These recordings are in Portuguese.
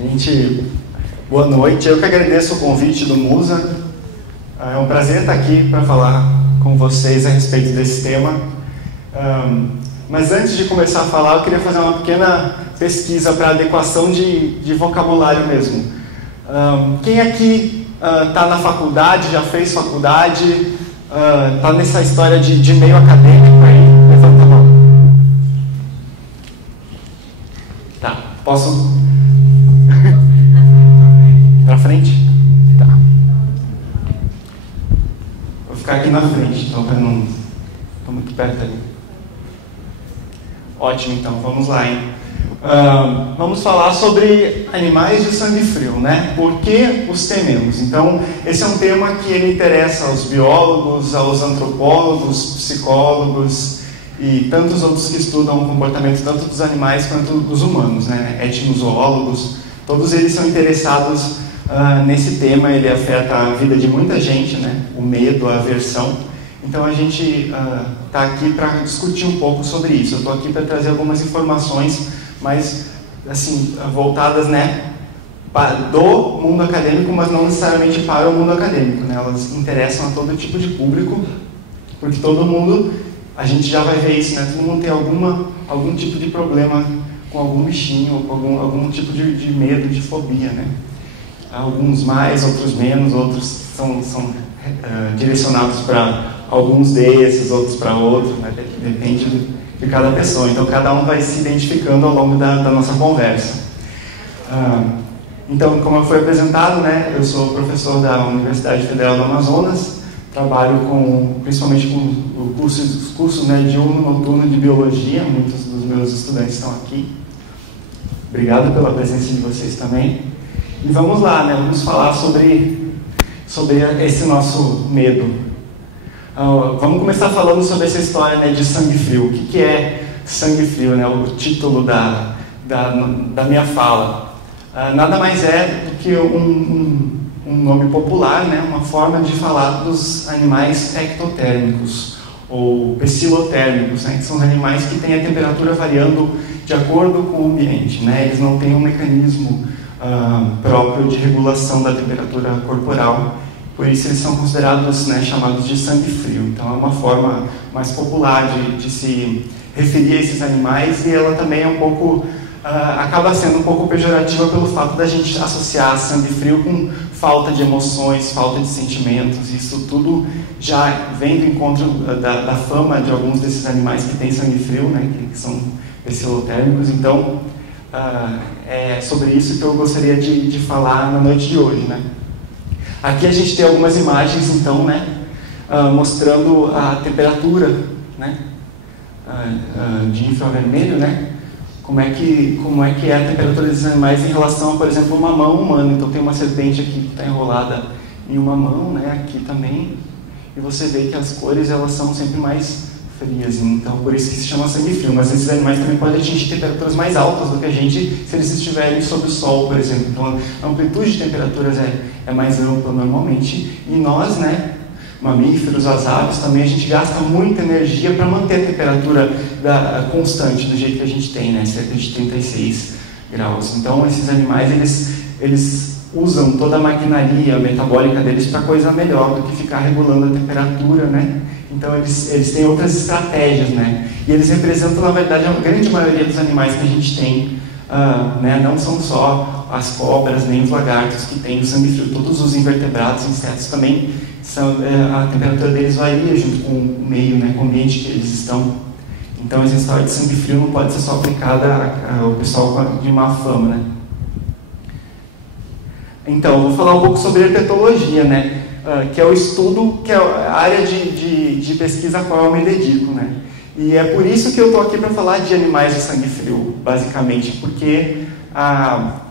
Gente, boa noite. Eu que agradeço o convite do Musa. É um prazer estar aqui para falar com vocês a respeito desse tema. Mas antes de começar a falar, eu queria fazer uma pequena pesquisa para adequação de vocabulário mesmo. Quem aqui está na faculdade, já fez faculdade, está nessa história de meio acadêmico aí? Levanta a mão. Tá, posso... Para frente? Tá. Vou ficar aqui na frente, então para não... Estou muito perto ali. Ótimo, então, vamos lá, hein? Vamos falar sobre animais de sangue frio, né? Por que os tememos? Então, esse é um tema que ele interessa aos biólogos, aos antropólogos, psicólogos e tantos outros que estudam o comportamento tanto dos animais quanto dos humanos, né? Etnozoólogos, todos eles são interessados nesse tema. Ele afeta a vida de muita gente, né? O medo, a aversão. Então a gente está aqui para discutir um pouco sobre isso. Eu estou aqui para trazer algumas informações mais assim, voltadas, né, do mundo acadêmico, mas não necessariamente para o mundo acadêmico, né? Elas interessam a todo tipo de público, porque todo mundo, a gente já vai ver isso, né? Todo mundo tem algum tipo de problema com algum bichinho, ou com algum tipo de medo, de fobia, né? Alguns mais, outros menos, outros são direcionados para alguns desses, outros para outros, né? Depende de cada pessoa. Então, cada um vai se identificando ao longo da nossa conversa. Então, como foi apresentado, né? Eu sou professor da Universidade Federal do Amazonas, trabalho principalmente com os cursos, né, diurno e noturno de biologia. Muitos dos meus estudantes estão aqui. Obrigado pela presença de vocês também. E vamos lá, né? Vamos falar sobre esse nosso medo. Vamos começar falando sobre essa história, né, de sangue frio. O que é sangue frio, né? O título da minha fala. Nada mais é do que um nome popular, né? Uma forma de falar dos animais ectotérmicos ou pecilotérmicos, né? Que são os animais que têm a temperatura variando de acordo com o ambiente, né? Eles não têm um mecanismo próprio de regulação da temperatura corporal. Por isso eles são considerados, né, chamados de sangue frio. Então é uma forma mais popular de se referir a esses animais, e ela também é acaba sendo um pouco pejorativa pelo fato da gente associar sangue frio com falta de emoções, falta de sentimentos. Isso tudo já vem do encontro da fama de alguns desses animais que têm sangue frio, né, que são pecilotérmicos. Então é sobre isso que eu gostaria de falar na noite de hoje, né? Aqui a gente tem algumas imagens, então, né, mostrando a temperatura, né, de infravermelho, né, como é que é a temperatura desses animais em relação a, por exemplo, uma mão humana. Então tem uma serpente aqui que está enrolada em uma mão, né, aqui também, e você vê que as cores elas são sempre mais frias, então por isso que se chama sangue frio. Mas esses animais também podem atingir temperaturas mais altas do que a gente se eles estiverem sob o sol, por exemplo. Então a amplitude de temperaturas é mais ampla normalmente, e nós, né, mamíferos, as aves também, a gente gasta muita energia para manter a temperatura constante do jeito que a gente tem, né, cerca de 36 graus. Então esses animais eles usam toda a maquinaria metabólica deles para coisa melhor do que ficar regulando a temperatura, né? Então eles têm outras estratégias, né? E eles representam, na verdade, a grande maioria dos animais que a gente tem, né? Não são só as cobras nem os lagartos que têm o sangue frio. Todos os invertebrados, insetos também, a temperatura deles varia junto com o meio, né? Com o ambiente que eles estão. Então essa história de sangue frio não pode ser só aplicada ao pessoal de má fama, né? Então, eu vou falar um pouco sobre herpetologia, né? Que é o estudo, que é a área de pesquisa a qual eu me dedico, né? E é por isso que eu estou aqui para falar de animais de sangue frio, basicamente, porque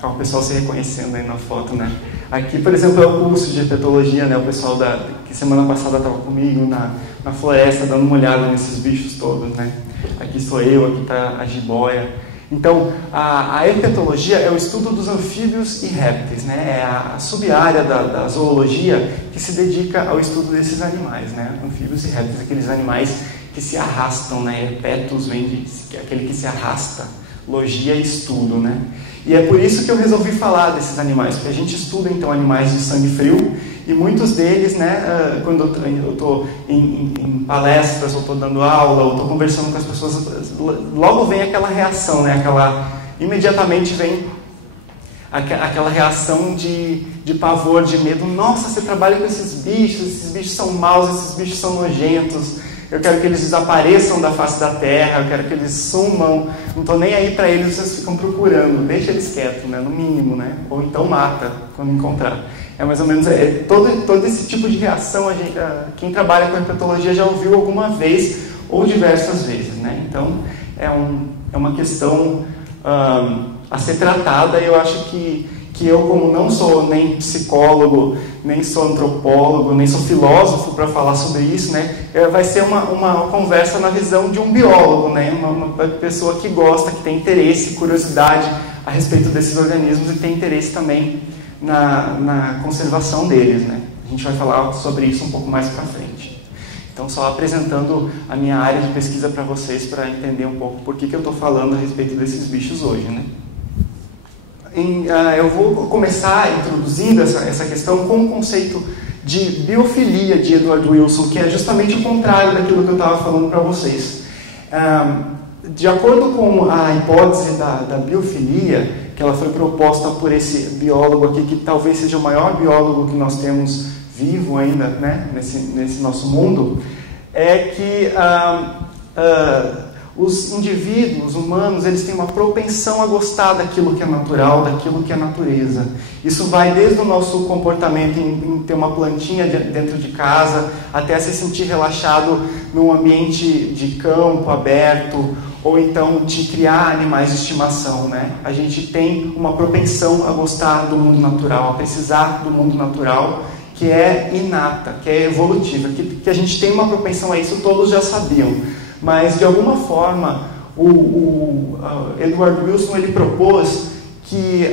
o pessoal se reconhecendo aí na foto, né? Aqui, por exemplo, é o curso de herpetologia, né? O pessoal que semana passada estava comigo na floresta, dando uma olhada nesses bichos todos, né? Aqui sou eu, aqui está a jiboia. Então, a herpetologia é o estudo dos anfíbios e répteis, né? É a sub-área da zoologia que se dedica ao estudo desses animais, né? Anfíbios e répteis, aqueles animais que se arrastam, né? Herpetus vem de aquele que se arrasta, logia e estudo, né? E é por isso que eu resolvi falar desses animais, porque a gente estuda então animais de sangue frio, e muitos deles, né, quando eu estou em palestras, ou estou dando aula, ou estou conversando com as pessoas, logo vem aquela reação, né, imediatamente vem aquela reação de pavor, de medo. Nossa, você trabalha com esses bichos são maus, esses bichos são nojentos, eu quero que eles desapareçam da face da terra, eu quero que eles sumam, não estou nem aí para eles, vocês ficam procurando, deixa eles quietos, né, no mínimo, né, ou então mata quando encontrar. É mais ou menos todo esse tipo de reação, quem trabalha com herpetologia já ouviu alguma vez ou diversas vezes, né? Então é uma questão a ser tratada, e eu acho que eu, como não sou nem psicólogo, nem sou antropólogo, nem sou filósofo para falar sobre isso, né? Vai ser uma conversa na visão de um biólogo, né? Uma pessoa que gosta, que tem interesse, curiosidade a respeito desses organismos e tem interesse também na conservação deles, né? A gente vai falar sobre isso um pouco mais para frente. Então, só apresentando a minha área de pesquisa para vocês, para entender um pouco por que eu estou falando a respeito desses bichos hoje, né? Eu vou começar introduzindo essa questão com o conceito de biofilia de Edward Wilson, que é justamente o contrário daquilo que eu estava falando para vocês. De acordo com a hipótese da biofilia, que ela foi proposta por esse biólogo aqui, que talvez seja o maior biólogo que nós temos vivo ainda, né, nesse nosso mundo, é que os indivíduos humanos, eles têm uma propensão a gostar daquilo que é natural, daquilo que é natureza. Isso vai desde o nosso comportamento em ter uma plantinha dentro de casa, até se sentir relaxado num ambiente de campo aberto, ou então de criar animais de estimação, né? A gente tem uma propensão a gostar do mundo natural, a precisar do mundo natural, que é inata, que é evolutiva, que a gente tem uma propensão a isso, todos já sabiam. Mas, de alguma forma, o Edward Wilson ele propôs que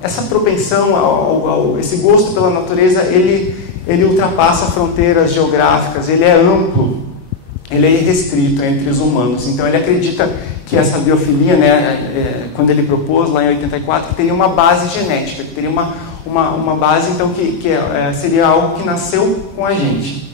essa propensão, esse gosto pela natureza, ele ultrapassa fronteiras geográficas, ele é amplo, ele é irrestrito entre os humanos. Então, ele acredita que essa biofilia, né, quando ele propôs, lá em 84, teria uma base genética, que teria uma base, então, que seria algo que nasceu com a gente.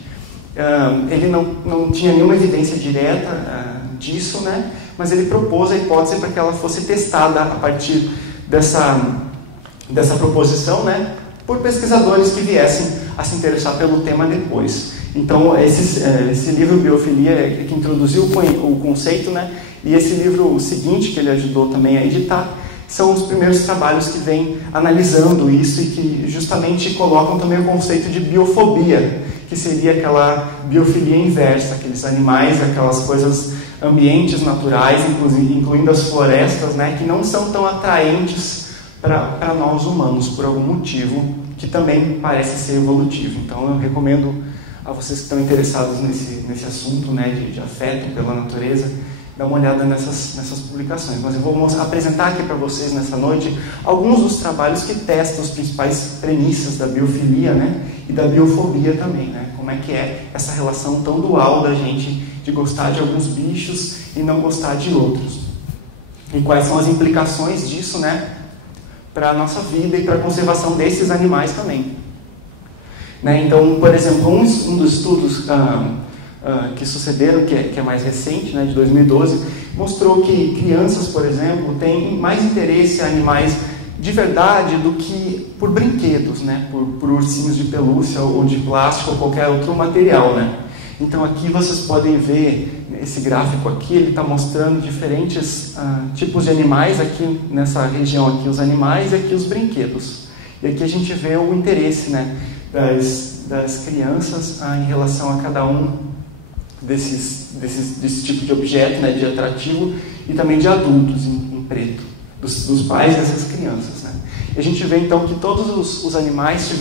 Ele não tinha nenhuma evidência direta disso, né? Mas ele propôs a hipótese para que ela fosse testada a partir dessa proposição, né? Por pesquisadores que viessem a se interessar pelo tema depois. Então, esse livro Biofilia é que introduziu o conceito, né? E esse livro seguinte, que ele ajudou também a editar, são os primeiros trabalhos que vêm analisando isso e que justamente colocam também o conceito de biofobia, que seria aquela biofilia inversa, aqueles animais, aquelas coisas, ambientes naturais, incluindo as florestas, né, que não são tão atraentes para nós humanos, por algum motivo, que também parece ser evolutivo. Então, eu recomendo a vocês que estão interessados nesse assunto, né, de afeto pela natureza, dar uma olhada nessas publicações. Mas eu vou apresentar aqui para vocês nessa noite alguns dos trabalhos que testam as principais premissas da biofilia, né, e da biofobia também, né, como é que é essa relação tão dual da gente de gostar de alguns bichos e não gostar de outros. E quais são as implicações disso, né, para a nossa vida e para a conservação desses animais também. Né, então, por exemplo, um dos estudos que sucederam, que é mais recente, né, de 2012, mostrou que crianças, por exemplo, têm mais interesse em animais de verdade do que por brinquedos, né, por ursinhos de pelúcia ou de plástico ou qualquer outro material, né. Então aqui vocês podem ver, esse gráfico aqui, ele está mostrando diferentes tipos de animais, aqui nessa região aqui os animais e aqui os brinquedos. E aqui a gente vê o interesse, né, das crianças em relação a cada um desse tipo de objeto, né, de atrativo, e também de adultos em preto, dos pais dessas crianças, né. E a gente vê então que todos os animais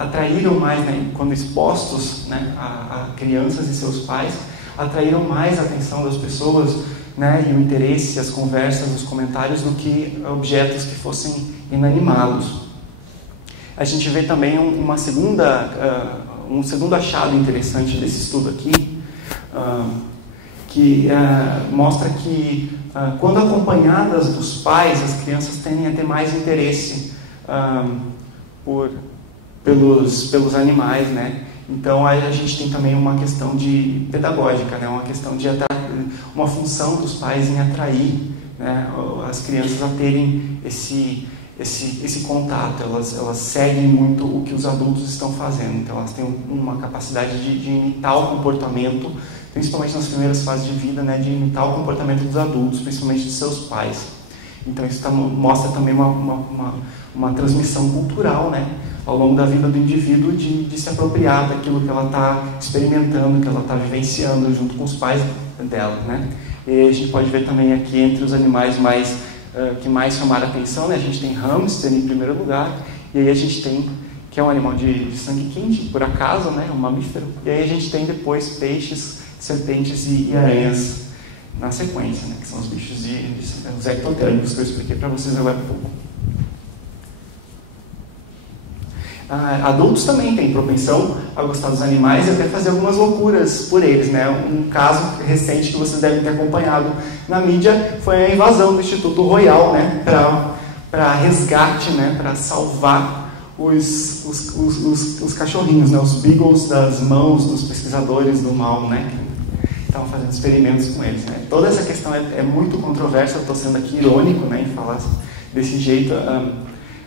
atraíram mais, né, quando expostos, né, a crianças e seus pais, atraíram mais a atenção das pessoas, né, e o interesse, as conversas, os comentários, do que objetos que fossem inanimados. A gente vê também um segundo achado interessante desse estudo aqui, que mostra que quando acompanhadas dos pais, as crianças tendem a ter mais interesse pelos animais, né? Então a gente tem também uma questão de pedagógica, né? Uma questão de uma função dos pais em atrair, né, as crianças a terem esse contato. Elas seguem muito o que os adultos estão fazendo, então elas têm uma capacidade de imitar o comportamento, principalmente nas primeiras fases de vida, né, de imitar o comportamento dos adultos, principalmente de seus pais. Então isso mostra também uma transmissão cultural, né, ao longo da vida do indivíduo de se apropriar daquilo que ela está experimentando, que ela está vivenciando junto com os pais dela, né. E a gente pode ver também aqui entre os animais que mais chamaram a atenção, né, a gente tem hamster em primeiro lugar, e aí a gente tem, que é um animal de sangue quente, por acaso, né, um mamífero, e aí a gente tem depois peixes, serpentes e aranhas na sequência, né, que são os bichos os ectotérmicos que eu expliquei para vocês agora há pouco. Adultos também têm propensão a gostar dos animais e até fazer algumas loucuras por eles, né? Um caso recente que vocês devem ter acompanhado na mídia foi a invasão do Instituto Royal, né? Para resgate, né? Para salvar os cachorrinhos, né? Os beagles das mãos dos pesquisadores do mal, né? Que estavam fazendo experimentos com eles, né? Toda essa questão é muito controversa. Eu estou sendo aqui irônico, né? Em falar desse jeito.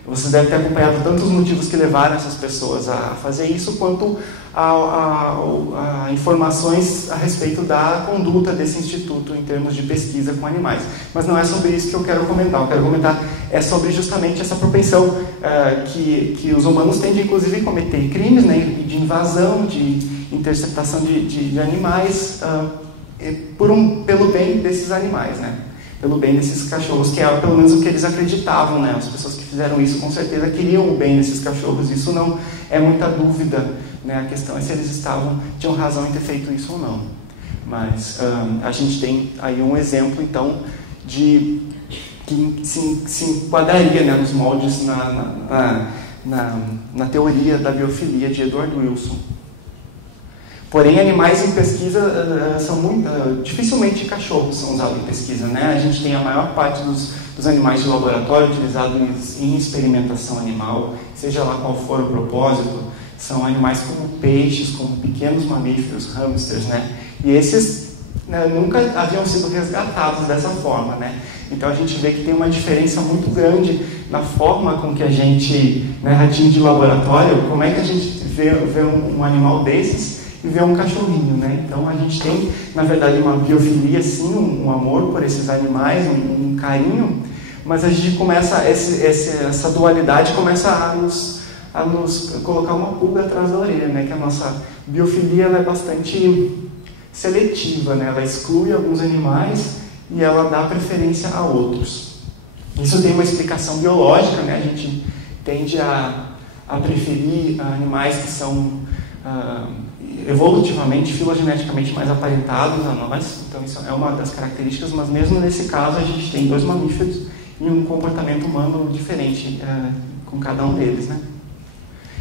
Vocês devem ter acompanhado tanto os motivos que levaram essas pessoas a fazer isso, quanto a informações a respeito da conduta desse instituto em termos de pesquisa com animais. Mas não é sobre isso que eu quero comentar. Eu quero comentar sobre justamente essa propensão que os humanos têm de, inclusive, cometer crimes, né, de invasão, de interceptação de animais, pelo bem desses animais, né? Pelo bem desses cachorros, que é pelo menos o que eles acreditavam, né? As pessoas que fizeram isso com certeza queriam o bem desses cachorros. Isso não é muita dúvida, né? A questão é se eles tinham razão em ter feito isso ou não. Mas a gente tem aí um exemplo, então, que se enquadraria, né, nos moldes na teoria da biofilia de Edward Wilson. Porém, animais em pesquisa dificilmente cachorros são usados em pesquisa, né? A gente tem a maior parte dos animais de laboratório utilizados em experimentação animal, seja lá qual for o propósito, são animais como peixes, como pequenos mamíferos, hamsters, né? E esses, né, nunca haviam sido resgatados dessa forma, né? Então a gente vê que tem uma diferença muito grande na forma com que a gente, né, ratinho de laboratório, como é que a gente vê um animal desses e ver um cachorrinho, né? Então a gente tem, na verdade, uma biofilia, sim, um amor por esses animais, um carinho, mas a gente começa, essa dualidade começa a nos colocar uma pulga atrás da orelha, né? Que a nossa biofilia, ela é bastante seletiva, né? Ela exclui alguns animais e ela dá preferência a outros. Isso tem uma explicação biológica, né? A gente tende a preferir animais que são evolutivamente, filogeneticamente mais aparentados a nós, então isso é uma das características, mas mesmo nesse caso a gente tem dois mamíferos e um comportamento humano diferente com cada um deles, né?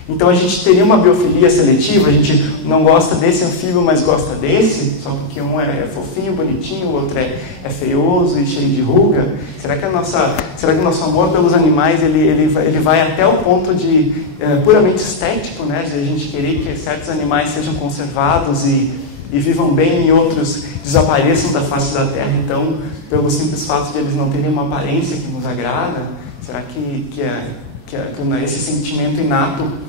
Então a gente teria uma biofilia seletiva, a gente não gosta desse anfíbio, mas gosta desse, só porque um é fofinho, bonitinho, o outro é feioso e cheio de ruga. Será que o nosso amor pelos animais ele vai até o ponto de puramente estético, né? De a gente querer que certos animais sejam conservados e vivam bem e outros desapareçam da face da Terra, então, pelo simples fato de eles não terem uma aparência que nos agrada? Será que esse sentimento inato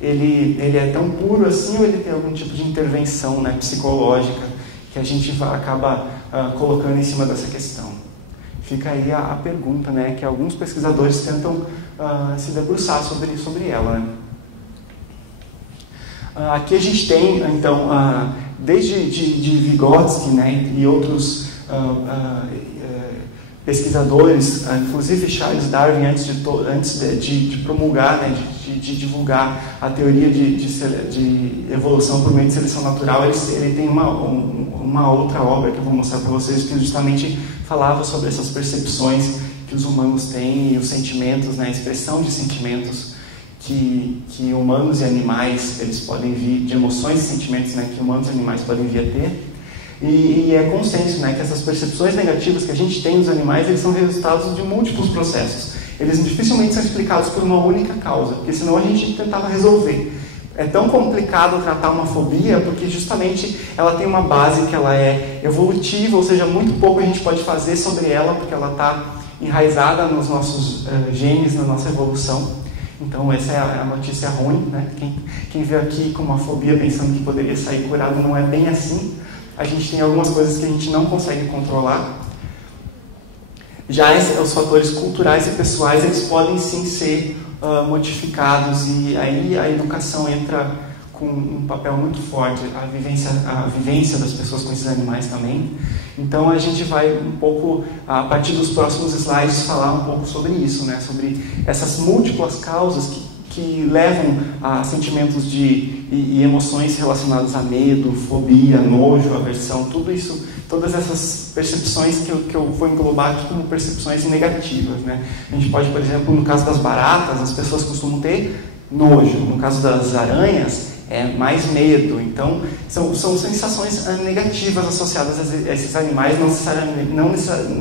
ele é tão puro assim, ou ele tem algum tipo de intervenção, né, psicológica que a gente acaba colocando em cima dessa questão? Fica aí a pergunta, né, que alguns pesquisadores tentam se debruçar sobre ela, né? Aqui a gente tem, então, desde de Vygotsky, né, e outros pesquisadores, inclusive Charles Darwin, antes de promulgar, né, de divulgar a teoria de evolução por meio de seleção natural, ele tem uma outra obra que eu vou mostrar para vocês, que justamente falava sobre essas percepções que os humanos têm e os sentimentos, né, a expressão de sentimentos que humanos e animais eles podem vir, de emoções e sentimentos, né, que humanos e animais podem vir a ter. E é consenso, né, que essas percepções negativas que a gente tem dos animais, eles são resultados de múltiplos processos. Eles dificilmente são explicados por uma única causa, porque senão a gente tentava resolver. É tão complicado tratar uma fobia porque justamente ela tem uma base que ela é evolutiva, ou seja, muito pouco a gente pode fazer sobre ela porque ela está enraizada nos nossos genes, na nossa evolução. Então essa é a notícia ruim, né? Quem veio aqui com uma fobia pensando que poderia sair curado não é bem assim. A gente tem algumas coisas que a gente não consegue controlar. Já os fatores culturais e pessoais, eles podem sim ser modificados, e aí a educação entra com um papel muito forte, a vivência das pessoas com esses animais também. Então a gente vai um pouco, a partir dos próximos slides, falar um pouco sobre isso, né? Sobre essas múltiplas causas que levam a sentimentos e emoções relacionadas a medo, fobia, nojo, aversão, tudo isso, todas essas percepções que eu vou englobar aqui como percepções negativas, né? A gente pode, por exemplo, no caso das baratas, as pessoas costumam ter nojo, no caso das aranhas, é mais medo. Então, são sensações negativas associadas a esses animais, não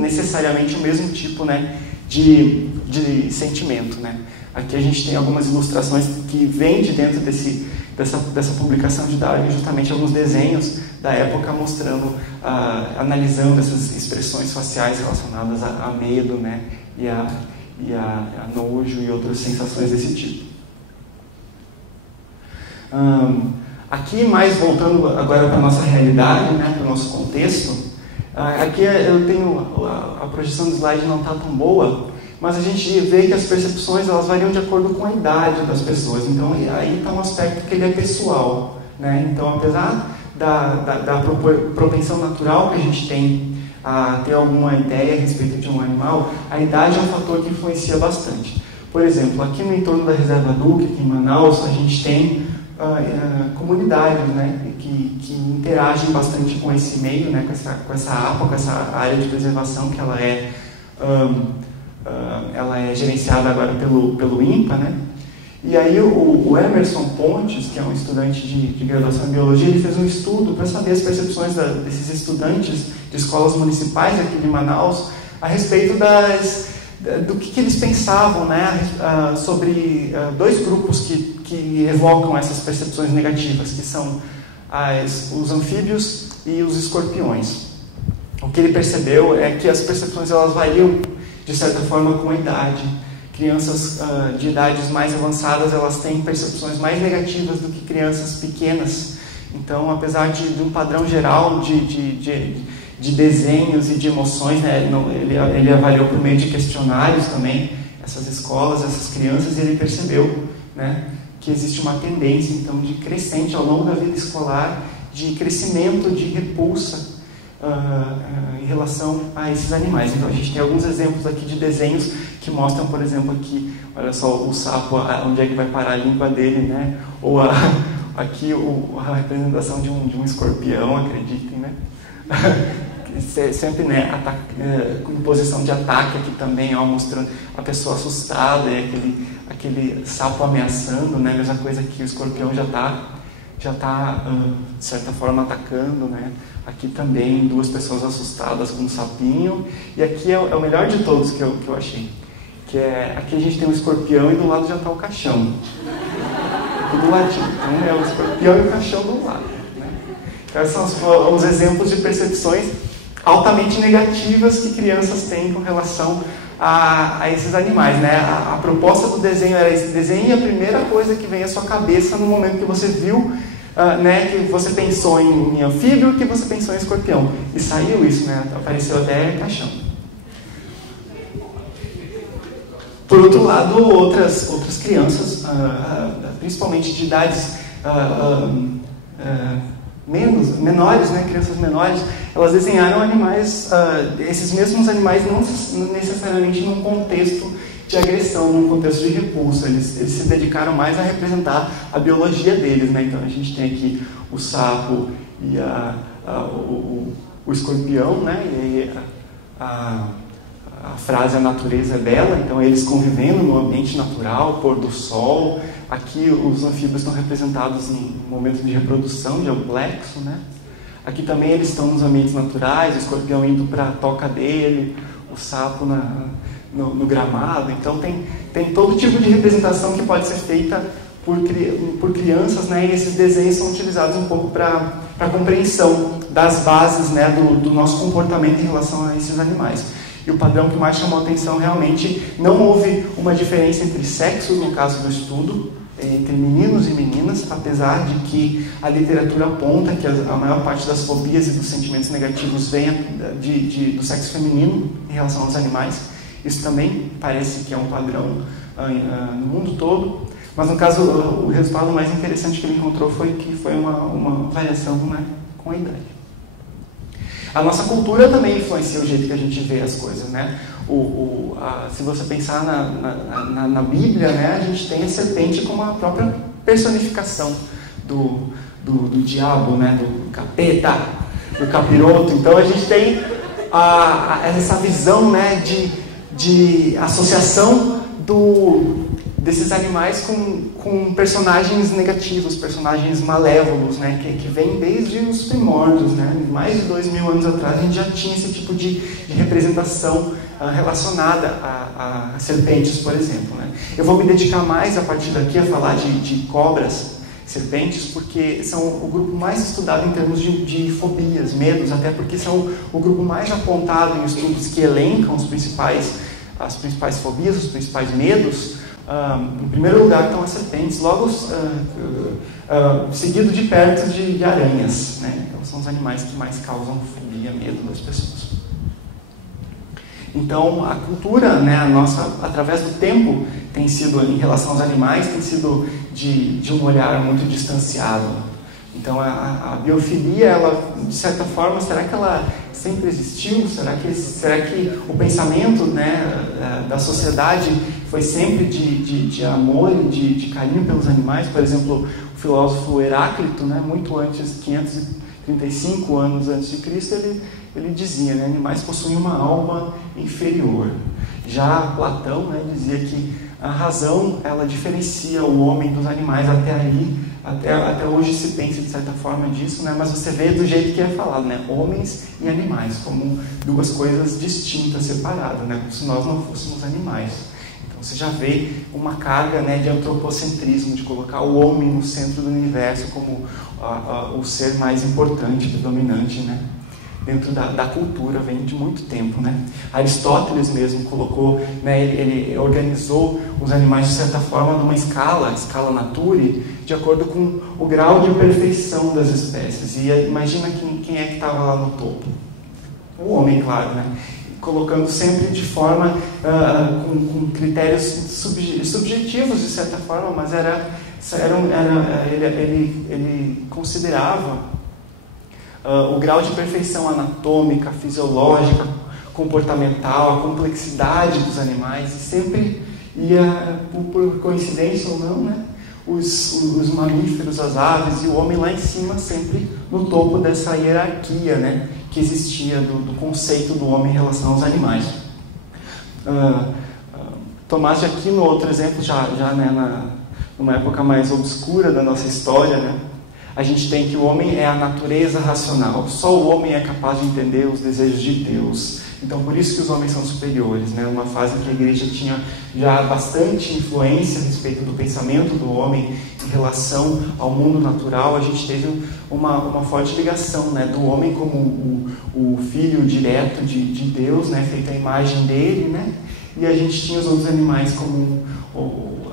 necessariamente o mesmo tipo, né, de sentimento, né? Aqui a gente tem algumas ilustrações que vêm de dentro dessa publicação de Darwin, justamente alguns desenhos da época mostrando, analisando essas expressões faciais relacionadas a medo, né, e a nojo e outras sensações desse tipo. Aqui, mais voltando agora para a nossa realidade, né, para o nosso contexto, aqui eu tenho, a projeção do slide não está tão boa, mas a gente vê que as percepções elas variam de acordo com a idade das pessoas. Então aí está um aspecto que ele é pessoal, né? Então, apesar da propensão natural que a gente tem a ter alguma ideia a respeito de um animal, a idade é um fator que influencia bastante. Por exemplo, aqui no entorno da Reserva Duque, aqui em Manaus, a gente tem comunidades, né, que interagem bastante com esse meio, né, com essa APA, com essa área de preservação que ela é gerenciada agora pelo INPA, né? E aí o Emerson Pontes, que é um estudante de graduação em biologia, ele fez um estudo para saber as percepções desses estudantes de escolas municipais aqui de Manaus a respeito do que eles pensavam, né, sobre dois grupos que evocam essas percepções negativas, que são os anfíbios e os escorpiões. O que ele percebeu é que as percepções elas variam de certa forma com a idade. Crianças de idades mais avançadas elas têm percepções mais negativas do que crianças pequenas. Então, apesar de um padrão geral de desenhos e de emoções, né, ele avaliou por meio de questionários também essas escolas, essas crianças, e ele percebeu, né, que existe uma tendência então de crescente ao longo da vida escolar, de crescimento de repulsa em relação a esses animais. Então a gente tem alguns exemplos aqui de desenhos que mostram, por exemplo, aqui, olha só o sapo, onde é que vai parar a língua dele, né? Ou aqui a representação de um escorpião, acreditem, né? Sempre, né, em posição de ataque aqui também, ó, mostrando a pessoa assustada e aquele sapo ameaçando, né? Mesma coisa que o escorpião já está de certa forma atacando, né? Aqui também duas pessoas assustadas com um sapinho, e aqui é o melhor de todos que eu achei, que é aqui a gente tem um escorpião e do lado já está o caixão, do ladinho. Então é o escorpião e o caixão do lado, né? Então esses são os exemplos de percepções altamente negativas que crianças têm com relação a esses animais, né? A proposta do desenho era esse: desenhe a primeira coisa que vem à sua cabeça no momento que você viu, né, que você pensou em anfíbio, que você pensou em escorpião. E saiu isso, né? Apareceu até caixão. Por outro lado, outras crianças, principalmente de idades menores, né, crianças menores, elas desenharam animais, esses mesmos animais não necessariamente num contexto de agressão, num contexto de repulsa. Eles se dedicaram mais a representar a biologia deles, né? Então a gente tem aqui o sapo e o escorpião, né? E aí a frase "a natureza é bela", então eles convivendo no ambiente natural, pôr do sol. Aqui os anfíbios estão representados em momento de reprodução, de amplexo, né? Aqui também eles estão nos ambientes naturais, o escorpião indo para a toca dele, o sapo no gramado. Então tem todo tipo de representação que pode ser feita por crianças, né? E esses desenhos são utilizados um pouco para a compreensão das bases, né, do nosso comportamento em relação a esses animais. E o padrão que mais chamou a atenção realmente, não houve uma diferença entre sexos no caso do estudo, entre meninos e meninas, apesar de que a literatura aponta que a maior parte das fobias e dos sentimentos negativos venha do sexo feminino em relação aos animais. Isso também parece que é um padrão no mundo todo, mas no caso o resultado mais interessante que ele encontrou foi que foi uma variação, né, com a idade. A nossa cultura também influencia o jeito que a gente vê as coisas, né? Se você pensar na Bíblia, né, a gente tem a serpente como a própria personificação do diabo, né, do capeta, do capiroto. Então a gente tem essa visão, né, de associação desses animais com personagens negativos, personagens malévolos, né, que vem desde os primórdios, né, mais de 2000 anos atrás a gente já tinha esse tipo de representação relacionada a serpentes, por exemplo, né. Eu vou me dedicar mais a partir daqui a falar de cobras, serpentes, porque são o grupo mais estudado em termos de fobias, medos, até porque são o grupo mais apontado em estudos que elencam as principais fobias, os principais medos. Em primeiro lugar estão as serpentes, logo seguido de perto de aranhas, né? Então são os animais que mais causam fobia, medo das pessoas. Então a cultura, né, a nossa, através do tempo, tem sido, em relação aos animais, tem sido de um olhar muito distanciado. Então a biofilia, ela, de certa forma, será que ela sempre existiu? Será que o pensamento, né, da sociedade foi sempre de amor e de carinho pelos animais? Por exemplo, o filósofo Heráclito, né, muito antes, 535 anos antes de Cristo, ele dizia, né, animais possuem uma alma inferior. Já Platão, né, dizia que a razão, ela diferencia o homem dos animais. Até hoje se pensa de certa forma disso, né? Mas você vê do jeito que é falado, né? Homens e animais, como duas coisas distintas, separadas, né? Como se nós não fôssemos animais. Então você já vê uma carga, né, de antropocentrismo, de colocar o homem no centro do universo como o ser mais importante, predominante, né? Dentro da cultura, vem de muito tempo, né? Aristóteles mesmo colocou, né, ele organizou os animais de certa forma numa escala Nature, de acordo com o grau de perfeição das espécies. E imagina quem é que estava lá no topo? O homem, claro, né? Colocando sempre de forma, com critérios subjetivos de certa forma, mas ele considerava o grau de perfeição anatômica, fisiológica, comportamental, a complexidade dos animais, e sempre ia, por coincidência ou não, né, os mamíferos, as aves e o homem lá em cima, sempre no topo dessa hierarquia, né, que existia do conceito do homem em relação aos animais. Tomás de Aquino, outro exemplo, já né, numa época mais obscura da nossa história, né, a gente tem que o homem é a natureza racional. Só o homem é capaz de entender os desejos de Deus. Então, por isso que os homens são superiores, né? Uma fase que a igreja tinha já bastante influência a respeito do pensamento do homem em relação ao mundo natural. A gente teve uma forte ligação, né, do homem como o filho direto de Deus, né, feito à imagem dele, né? E a gente tinha os outros animais como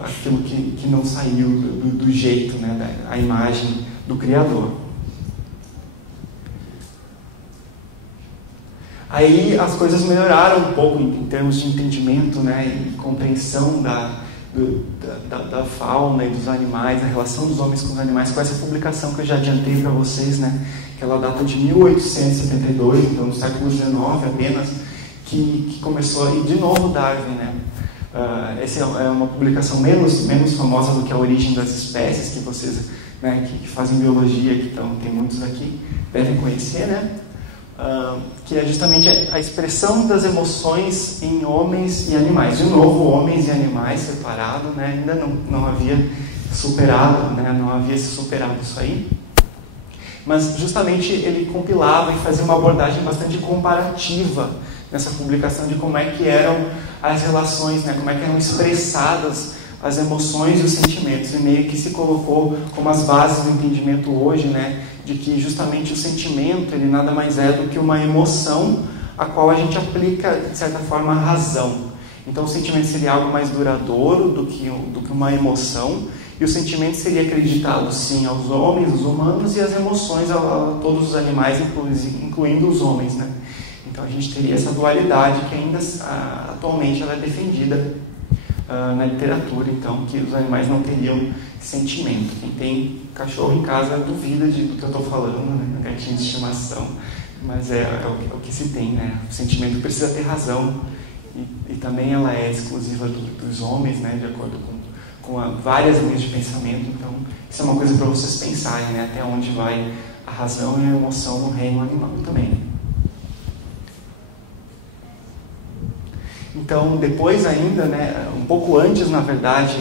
aquilo que não saiu do jeito, né, a imagem do Criador. Aí as coisas melhoraram um pouco em termos de entendimento, né, e compreensão da fauna e dos animais, a relação dos homens com os animais, com essa publicação que eu já adiantei para vocês, né, que ela data de 1872, então no século XIX apenas, que começou, e de novo Darwin, né. Essa é uma publicação menos famosa do que A Origem das Espécies, que vocês, né, que fazem biologia, tem muitos aqui, devem conhecer, né? Que é justamente a expressão das emoções em homens e animais. De novo, homens e animais separados, né? Ainda não havia superado, né? Não havia se superado isso aí. mas justamente ele compilava e fazia uma abordagem bastante comparativa nessa publicação de como é que eram as relações, né, como é que eram expressadas as emoções e os sentimentos, e meio que se colocou como as bases do entendimento hoje, né, de que justamente o sentimento, ele nada mais é do que uma emoção a qual a gente aplica, de certa forma, a razão. Então o sentimento seria algo mais duradouro do que uma emoção, e o sentimento seria acreditado sim aos homens, aos humanos, e as emoções a todos os animais, incluindo os homens, né? Então a gente teria essa dualidade que ainda atualmente ela é defendida na literatura, então, que os animais não teriam sentimento. Quem tem cachorro em casa duvida do que eu estou falando, né? Gatinho de estimação, mas é o que se tem, né? O sentimento precisa ter razão, e também ela é exclusiva dos homens, né? De acordo com várias linhas de pensamento. Então isso é uma coisa para vocês pensarem, né? Até onde vai a razão e a emoção no reino animal também. Então, depois ainda, né, um pouco antes, na verdade,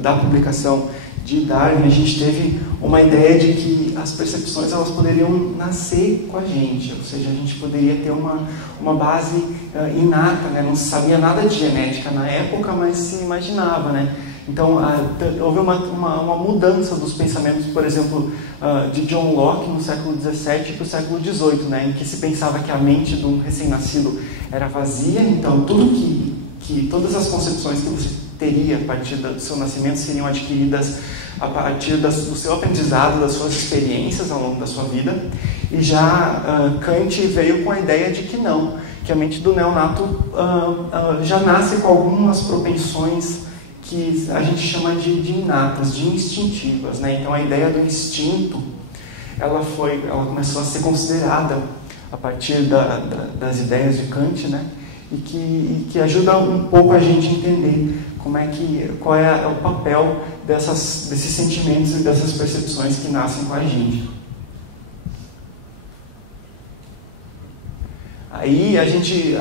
da publicação de Darwin, a gente teve uma ideia de que as percepções elas poderiam nascer com a gente, ou seja, a gente poderia ter uma base inata, né? Não se sabia nada de genética na época, mas se imaginava, né? Então, houve uma mudança dos pensamentos, por exemplo, de John Locke no século XVII para o século XVIII, né, em que se pensava que a mente de um recém-nascido era vazia, então todas as concepções que você teria a partir do seu nascimento seriam adquiridas a partir do seu aprendizado, das suas experiências ao longo da sua vida. E já Kant veio com a ideia de que não, que a mente do neonato já nasce com algumas propensões que a gente chama de inatas, de instintivas, né? Então a ideia do instinto, ela começou a ser considerada a partir das ideias de Kant, né? E que ajuda um pouco a gente a entender qual é o papel desses sentimentos e dessas percepções que nascem com a gente. Aí a gente,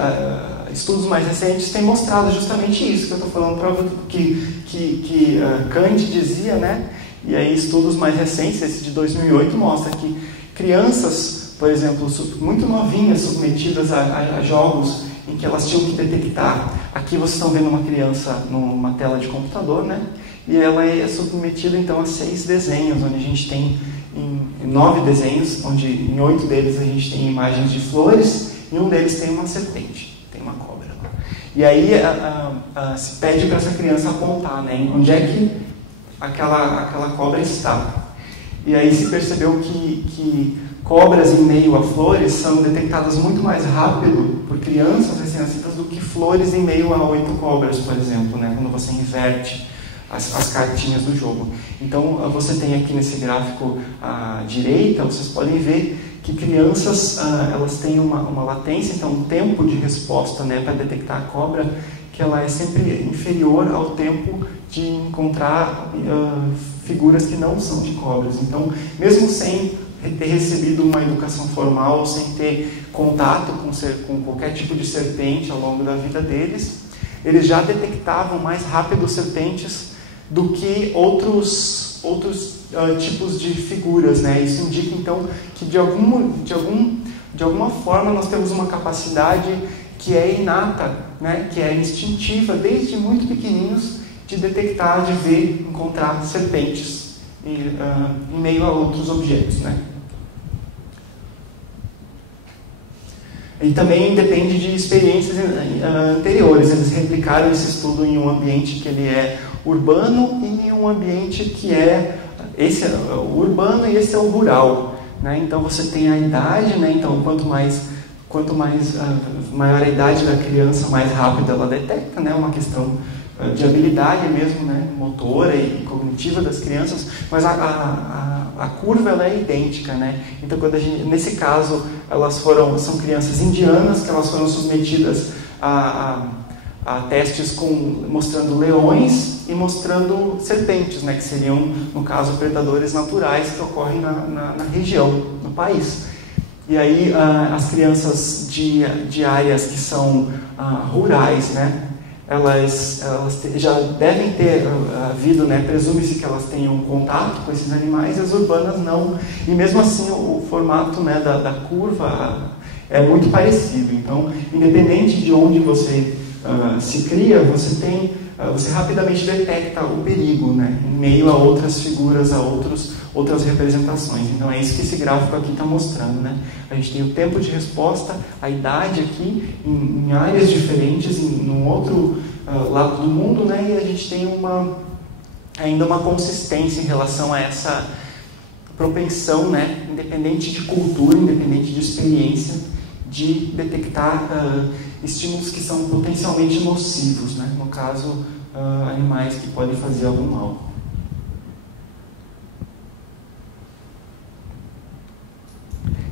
estudos mais recentes têm mostrado justamente isso que eu estou falando para você, que Kant dizia, né? E aí estudos mais recentes, esse de 2008, mostra que crianças, por exemplo, muito novinhas, submetidas a jogos em que elas tinham que detectar. Aqui vocês estão vendo uma criança numa tela de computador, né? E ela é submetida então a 6 desenhos, onde a gente tem 9 desenhos, onde em 8 deles a gente tem imagens de flores, e um deles tem uma serpente, tem uma cobra lá. E aí se pede para essa criança apontar, né, onde é que aquela cobra está. E aí se percebeu que cobras em meio a flores são detectadas muito mais rápido por crianças recém-nascidas do que flores em meio a 8 cobras, por exemplo, né, quando você inverte as cartinhas do jogo. Então você tem aqui nesse gráfico à direita, vocês podem ver que crianças elas têm uma latência, então um tempo de resposta, né, para detectar a cobra, que ela é sempre inferior ao tempo de encontrar figuras que não são de cobras. Então, mesmo sem ter recebido uma educação formal, sem ter contato com qualquer tipo de serpente ao longo da vida deles, eles já detectavam mais rápido serpentes do que outros tipos de figuras, né? Isso indica então que de alguma forma nós temos uma capacidade que é inata, né? Que é instintiva desde muito pequeninos de detectar, de ver, encontrar serpentes em meio a outros objetos, né? E também depende de experiências anteriores. Eles replicaram esse estudo em um ambiente que ele é urbano e em um ambiente que esse é o urbano e esse é o rural, né? Então você tem a idade, né? Então quanto maior a idade da criança, mais rápido ela detecta, né? Uma questão de habilidade mesmo, né? Motora e cognitiva das crianças, mas a curva ela é idêntica, né? Então nesse caso são crianças indianas que elas foram submetidas a testes mostrando leões e mostrando serpentes, né? Que seriam, no caso, predadores naturais que ocorrem na região, no país. E aí as crianças de áreas que são rurais, né? já devem ter havido, né, presume-se que elas tenham contato com esses animais, e as urbanas não. E mesmo assim o formato, né, da curva é muito parecido. Então, independente de onde você se cria, você rapidamente detecta o perigo, né, em meio a outras figuras, a outras representações. Então é isso que esse gráfico aqui está mostrando, né? A gente tem o tempo de resposta, a idade aqui, em áreas diferentes, num outro lado do mundo, né? E a gente tem ainda uma consistência em relação a essa propensão, né, independente de cultura, independente de experiência, de detectar estímulos que são potencialmente nocivos, né? No caso, animais que podem fazer algum mal.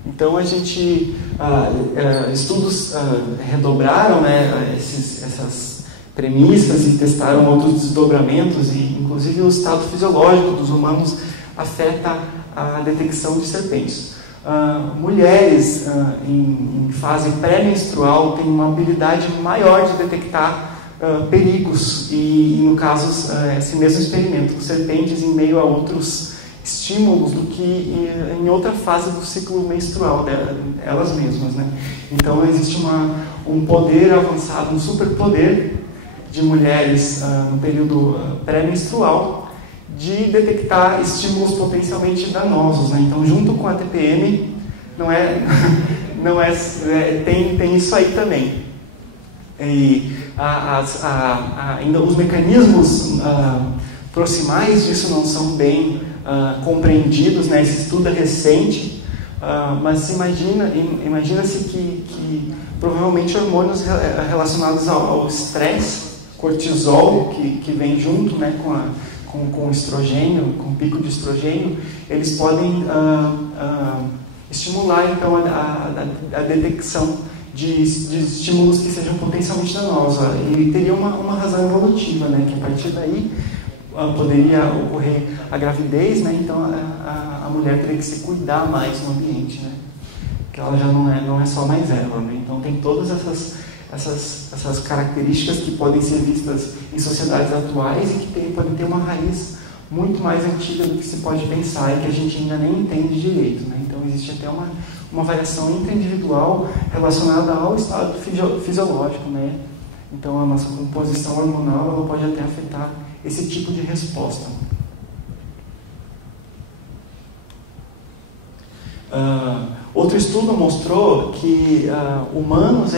Então a gente, estudos redobraram, né, essas premissas e testaram outros desdobramentos, e inclusive o estado fisiológico dos humanos afeta a detecção de serpentes. Mulheres em fase pré-menstrual têm uma habilidade maior de detectar perigos, e no caso esse mesmo experimento com serpentes em meio a outros estímulos do que em outra fase do ciclo menstrual elas mesmas, né? Então existe um poder avançado, um superpoder de mulheres no período pré-menstrual de detectar estímulos potencialmente danosos, né? Então, junto com a TPM, tem isso aí também. E ainda os mecanismos proximais disso não são bem compreendidos, né? Esse estudo é recente, mas imagina-se que provavelmente hormônios relacionados ao estresse, cortisol, que vem junto, né, com estrogênio, com o pico de estrogênio, eles podem estimular então a detecção de estímulos que sejam potencialmente danosos. E teria uma razão evolutiva, né, que a partir daí poderia ocorrer a gravidez, né, então a mulher teria que se cuidar mais no ambiente, né, porque ela já não é só mais ela, né. Então tem todas essas características que podem ser vistas em sociedades atuais e que podem ter uma raiz muito mais antiga do que se pode pensar e que a gente ainda nem entende direito, né? Então existe até uma variação intra-individual relacionada ao estado fisiológico, né? Então a nossa composição hormonal ela pode até afetar esse tipo de resposta. Outro estudo mostrou que humanos,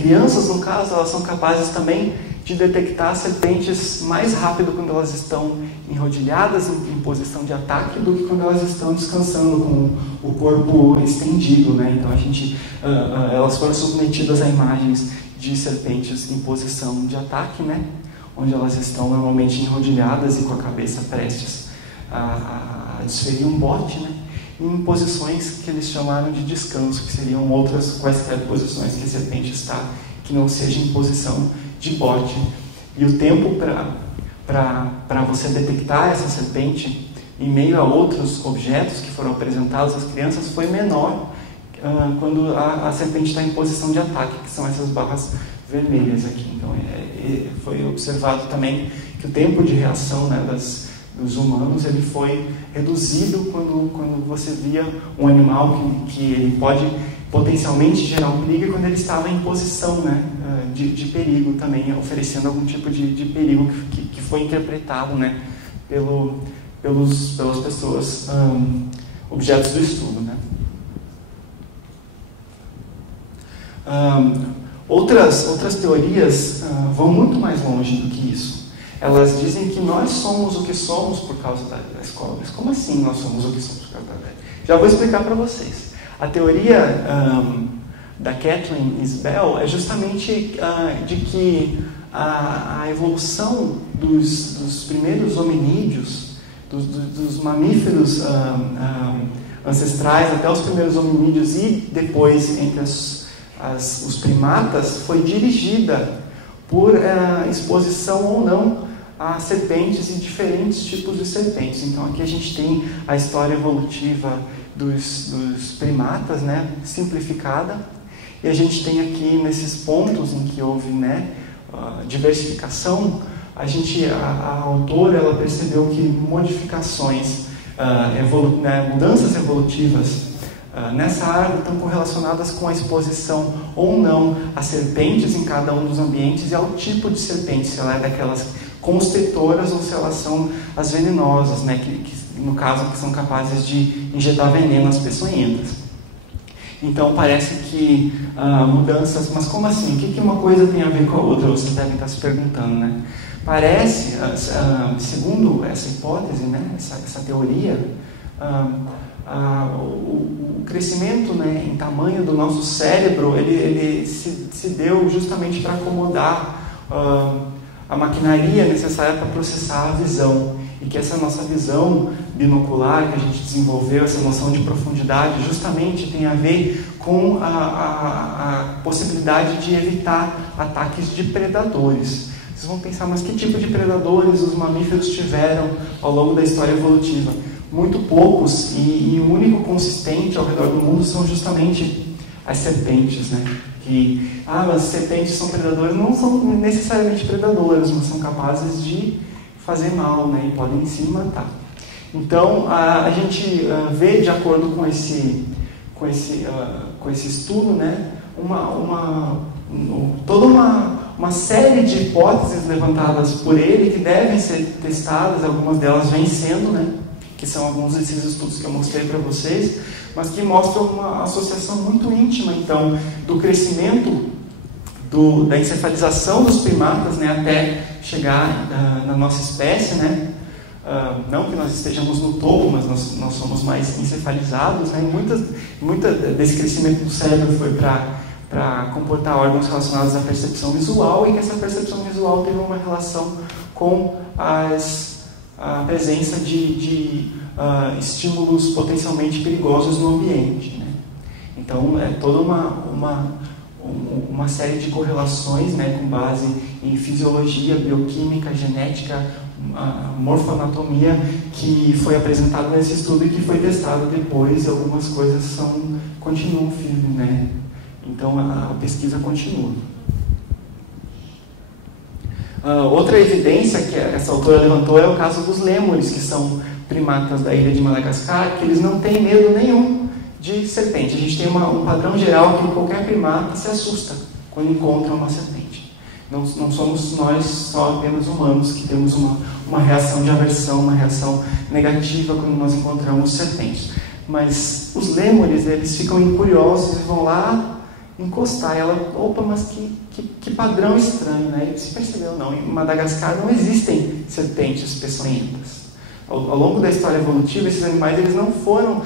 crianças no caso, elas são capazes também de detectar serpentes mais rápido quando elas estão enrodilhadas em posição de ataque do que quando elas estão descansando com o corpo estendido, né? Então elas foram submetidas a imagens de serpentes em posição de ataque, né? Onde elas estão normalmente enrodilhadas e com a cabeça prestes a desferir um bote, né? Em posições que eles chamaram de descanso, que seriam outras quaisquer posições que a serpente está, que não seja em posição de bote. E o tempo para você detectar essa serpente em meio a outros objetos que foram apresentados às crianças foi menor quando a serpente está em posição de ataque, que são essas barras vermelhas aqui. Então foi observado também que o tempo de reação, né, dos humanos ele foi reduzido quando você via um animal que ele pode potencialmente gerar um perigo, e quando ele estava em posição, né, de perigo também, oferecendo algum tipo de perigo que foi interpretado, né, pelas pessoas objetos do estudo, né. Outras teorias vão muito mais longe do que isso. Elas dizem que nós somos o que somos por causa da escola. Mas como assim nós somos o que somos por causa da escola? Já vou explicar para vocês. A teoria da Kathleen Isbell é justamente de que a evolução dos primeiros hominídeos, dos mamíferos ancestrais até os primeiros hominídeos e depois entre os primatas foi dirigida por exposição ou não a serpentes e diferentes tipos de serpentes. Então aqui a gente tem a história evolutiva dos primatas, né, simplificada, e a gente tem aqui nesses pontos em que houve, né, diversificação, a autora ela percebeu que modificações, mudanças evolutivas nessa árvore estão correlacionadas com a exposição ou não a serpentes em cada um dos ambientes e ao tipo de serpente, se ela é daquelas constritoras ou se elas são as venenosas, né, que no caso que são capazes de injetar veneno às peçonhentas. Então parece que mudanças, mas como assim? O que uma coisa tem a ver com a outra? Vocês devem estar se perguntando, né? Parece, segundo essa hipótese, né, essa teoria, o crescimento, né, em tamanho do nosso cérebro, ele se deu justamente para acomodar a maquinaria necessária para processar a visão. E que essa nossa visão binocular que a gente desenvolveu, essa noção de profundidade, justamente tem a ver com a possibilidade de evitar ataques de predadores. Vocês vão pensar, mas que tipo de predadores os mamíferos tiveram ao longo da história evolutiva? Muito poucos, e o único consistente ao redor do mundo são justamente as serpentes, né? As serpentes são predadoras, não são necessariamente predadoras, mas são capazes de fazer mal, né? E podem se matar. Então, a gente vê, de acordo com esse estudo, né? Toda uma série de hipóteses levantadas por ele que devem ser testadas, algumas delas vêm sendo, né? Que são alguns desses estudos que eu mostrei para vocês, mas que mostram uma associação muito íntima, então, do crescimento da encefalização dos primatas, né, até chegar na nossa espécie, né? Não que nós estejamos no topo, mas nós somos mais encefalizados, né? Muita desse crescimento do cérebro foi para comportar órgãos relacionados à percepção visual, e que essa percepção visual teve uma relação com a presença de estímulos potencialmente perigosos no ambiente, né? Então, é toda uma série de correlações, né, com base em fisiologia, bioquímica, genética, morfoanatomia, que foi apresentado nesse estudo e que foi testado depois. Algumas coisas continuam firmes, né? Então a pesquisa continua. Outra evidência que essa autora levantou é o caso dos lêmures, que são primatas da ilha de Madagascar, que eles não têm medo nenhum de serpente. A gente tem um padrão geral que qualquer primata se assusta quando encontra uma serpente. Não somos nós só apenas humanos que temos uma reação de aversão, uma reação negativa quando nós encontramos serpentes. Mas os lêmures, eles ficam curiosos e vão lá encostar. Ela, opa, mas que padrão estranho, né? Você percebeu, não? Em Madagascar não existem serpentes peçonhentas. Ao longo da história evolutiva, esses animais eles não foram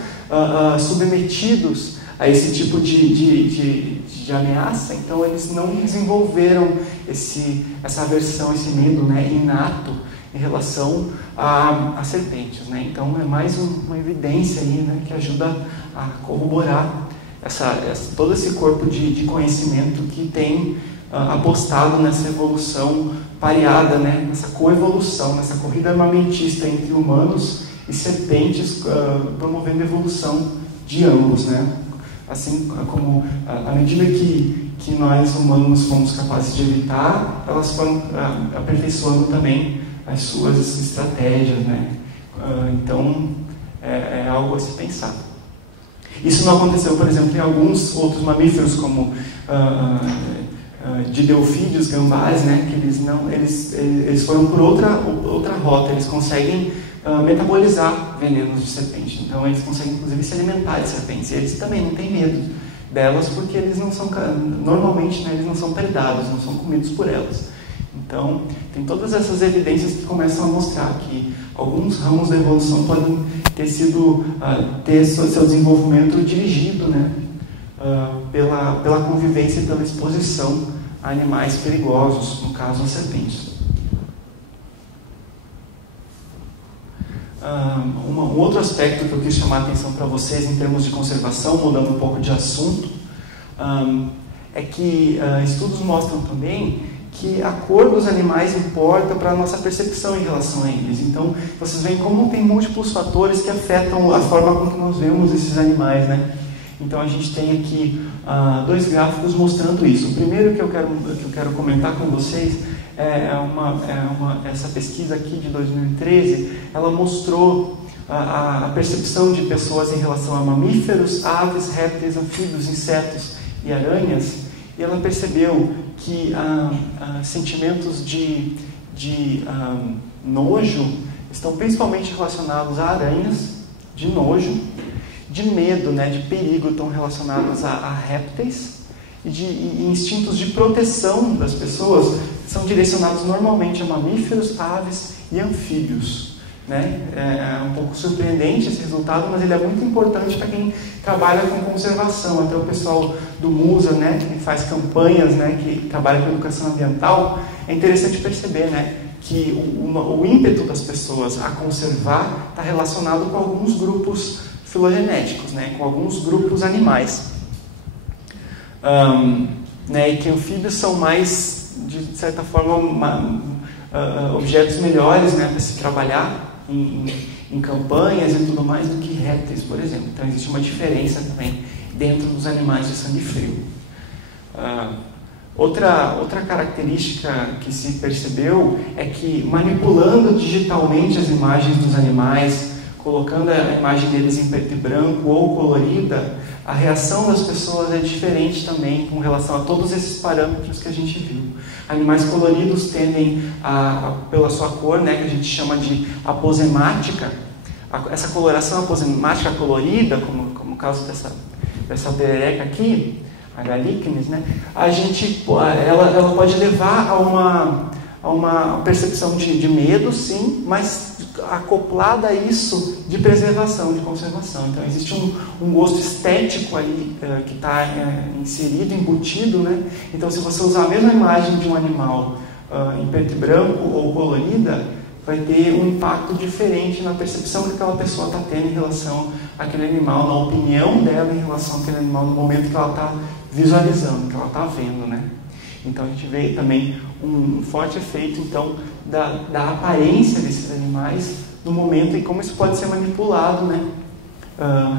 submetidos a esse tipo de ameaça, então eles não desenvolveram essa aversão, esse medo, né, inato em relação a serpentes, né? Então é mais uma evidência aí, né, que ajuda a corroborar todo esse corpo de conhecimento que tem apostado nessa evolução pareada, né, nessa coevolução, nessa corrida armamentista entre humanos e serpentes, promovendo a evolução de ambos, né? Assim como à medida que nós humanos fomos capazes de evitar, elas foram aperfeiçoando também as suas estratégias, né? Então é algo a se pensar. Isso não aconteceu, por exemplo, em alguns outros mamíferos, como didelfídeos, gambás, né? Que eles foram por outra rota. Eles conseguem metabolizar venenos de serpente. Então eles conseguem, inclusive, se alimentar de serpentes. E eles também não têm medo delas, porque eles não são, normalmente, né, eles não são predados, não são comidos por elas. Então, tem todas essas evidências que começam a mostrar que alguns ramos da evolução podem ter seu desenvolvimento dirigido, né, pela convivência e pela exposição a animais perigosos, no caso as serpentes. Um outro aspecto que eu quis chamar a atenção para vocês em termos de conservação, mudando um pouco de assunto, é que estudos mostram também que a cor dos animais importa para a nossa percepção em relação a eles. Então, vocês veem como tem múltiplos fatores que afetam a forma com que nós vemos esses animais, né? Então a gente tem aqui dois gráficos mostrando isso. O primeiro que eu quero comentar com vocês essa pesquisa aqui de 2013, ela mostrou a percepção de pessoas em relação a mamíferos, aves, répteis, anfíbios, insetos e aranhas, e ela percebeu que sentimentos de nojo estão principalmente relacionados a aranhas, de nojo, de medo, né, de perigo, estão relacionados a répteis, e instintos de proteção das pessoas são direcionados normalmente a mamíferos, aves e anfíbios. Né? É um pouco surpreendente esse resultado, mas ele é muito importante para quem trabalha com conservação. Até o pessoal do MUSA, né, que faz campanhas, né, que trabalha com educação ambiental, é interessante perceber, né, que o ímpeto das pessoas a conservar está relacionado com alguns grupos filogenéticos, né, com alguns grupos animais. Né, e que anfíbios são mais, de certa forma, objetos melhores, né, para se trabalhar em campanhas e tudo mais do que répteis, por exemplo. Então existe uma diferença também dentro dos animais de sangue frio. Outra característica que se percebeu é que manipulando digitalmente as imagens dos animais, colocando a imagem deles em preto e branco ou colorida, a reação das pessoas é diferente também com relação a todos esses parâmetros que a gente viu. Animais coloridos tendem, pela sua cor, né, que a gente chama de aposemática, essa coloração aposemática colorida, como o caso dessa perereca aqui, a Galíquenes, né, ela pode levar a uma percepção de medo, sim, mas acoplada a isso de preservação, de conservação. Então existe um gosto estético aí que está inserido, embutido, né? Então se você usar a mesma imagem de um animal em preto e branco ou colorida, vai ter um impacto diferente na percepção que aquela pessoa está tendo em relação àquele animal, na opinião dela em relação àquele animal no momento que ela está visualizando, que ela está vendo, né? Então a gente vê também um forte efeito então da aparência desses animais no momento e como isso pode ser manipulado, né,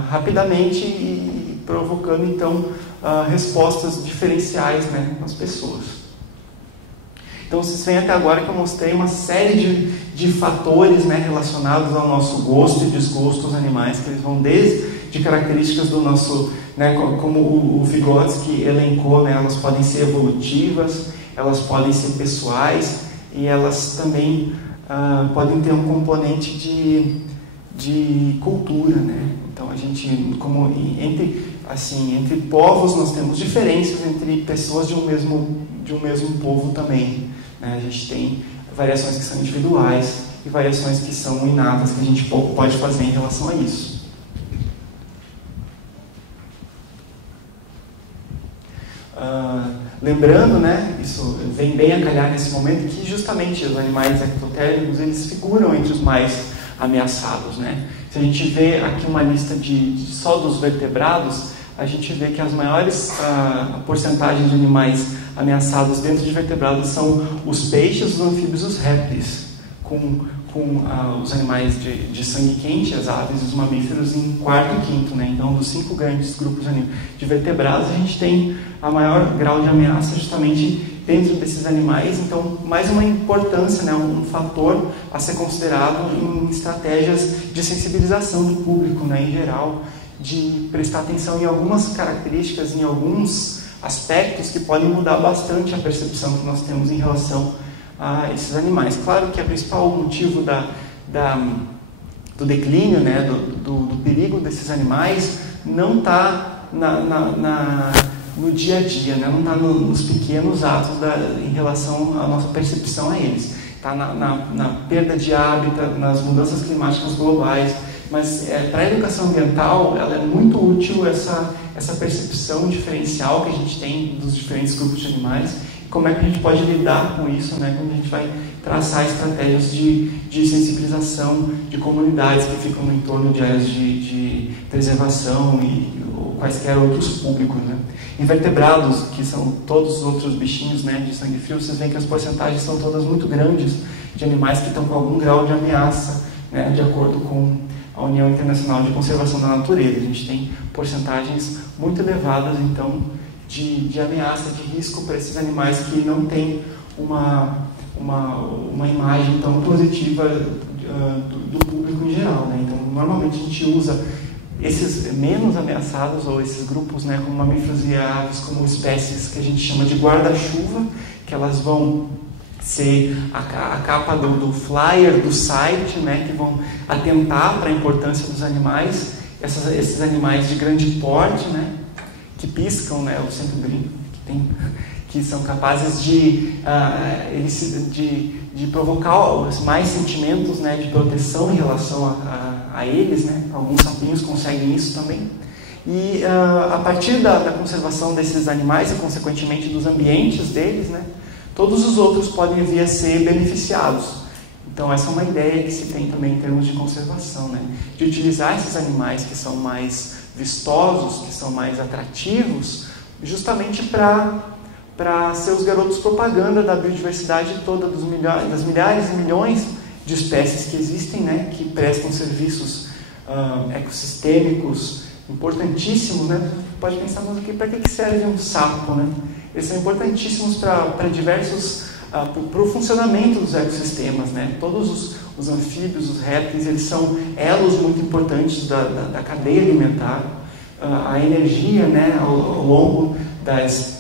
rapidamente e provocando então respostas diferenciais, né, nas pessoas. Então vocês veem até agora que eu mostrei uma série de fatores, né, relacionados ao nosso gosto e desgosto dos animais, que eles vão desde características do nosso, né, como o Vygotsky elencou, né, elas podem ser evolutivas, elas podem ser pessoais e elas também podem ter um componente de cultura, né? Então a gente, como entre povos nós temos diferenças entre pessoas de um mesmo povo também, né? A gente tem variações que são individuais e variações que são inatas que a gente pode fazer em relação a isso. Lembrando, né, isso vem bem a calhar nesse momento, que justamente os animais ectotérmicos, eles figuram entre os mais ameaçados, né? Se a gente vê aqui uma lista só dos vertebrados, a gente vê que as maiores porcentagens de animais ameaçados dentro de vertebrados são os peixes, os anfíbios e os répteis, com os animais de sangue quente, as aves e os mamíferos em quarto e quinto, né? Então, dos 5 grandes grupos de vertebrados, a gente tem a maior grau de ameaça justamente dentro desses animais. Então, mais uma importância, né? Um fator a ser considerado em estratégias de sensibilização do público, né? Em geral, de prestar atenção em algumas características, em alguns aspectos que podem mudar bastante a percepção que nós temos em relação a esses animais. Claro que o principal motivo do declínio, né, do perigo desses animais não está no dia a dia, né, não está nos pequenos atos em relação à nossa percepção a eles. Está na perda de hábitat, nas mudanças climáticas globais. Mas para a educação ambiental, ela é muito útil essa percepção diferencial que a gente tem dos diferentes grupos de animais. Como é que a gente pode lidar com isso, né? Quando a gente vai traçar estratégias de sensibilização de comunidades que ficam no entorno de áreas de preservação ou quaisquer outros públicos, né? Invertebrados, que são todos os outros bichinhos, né, de sangue frio, vocês veem que as porcentagens são todas muito grandes de animais que estão com algum grau de ameaça, né, de acordo com a União Internacional de Conservação da Natureza. A gente tem porcentagens muito elevadas, então, de ameaça, de risco para esses animais que não têm uma imagem tão positiva do público em geral, né? Então, normalmente a gente usa esses menos ameaçados, ou esses grupos, né, como mamíferos e aves, como espécies que a gente chama de guarda-chuva, que elas vão ser a capa do flyer do site, né, que vão atentar para a importância dos animais, esses animais de grande porte, né, que piscam, né, eu sempre brinco, que são capazes de provocar mais sentimentos, né, de proteção em relação a eles, né? Alguns sapinhos conseguem isso também. E a partir da conservação desses animais e, consequentemente, dos ambientes deles, né, todos os outros podem vir a ser beneficiados. Então, essa é uma ideia que se tem também em termos de conservação, né, de utilizar esses animais que são mais vistosos, que são mais atrativos, justamente para ser os garotos propaganda da biodiversidade toda, das milhares e milhões de espécies que existem, né, que prestam serviços ecossistêmicos importantíssimos, né? Pode pensar, mas aqui, para que serve um sapo, né? Eles são importantíssimos para diversos, para o funcionamento dos ecossistemas, né? Todos os anfíbios, os répteis, eles são elos muito importantes da cadeia alimentar. A energia, né, ao longo das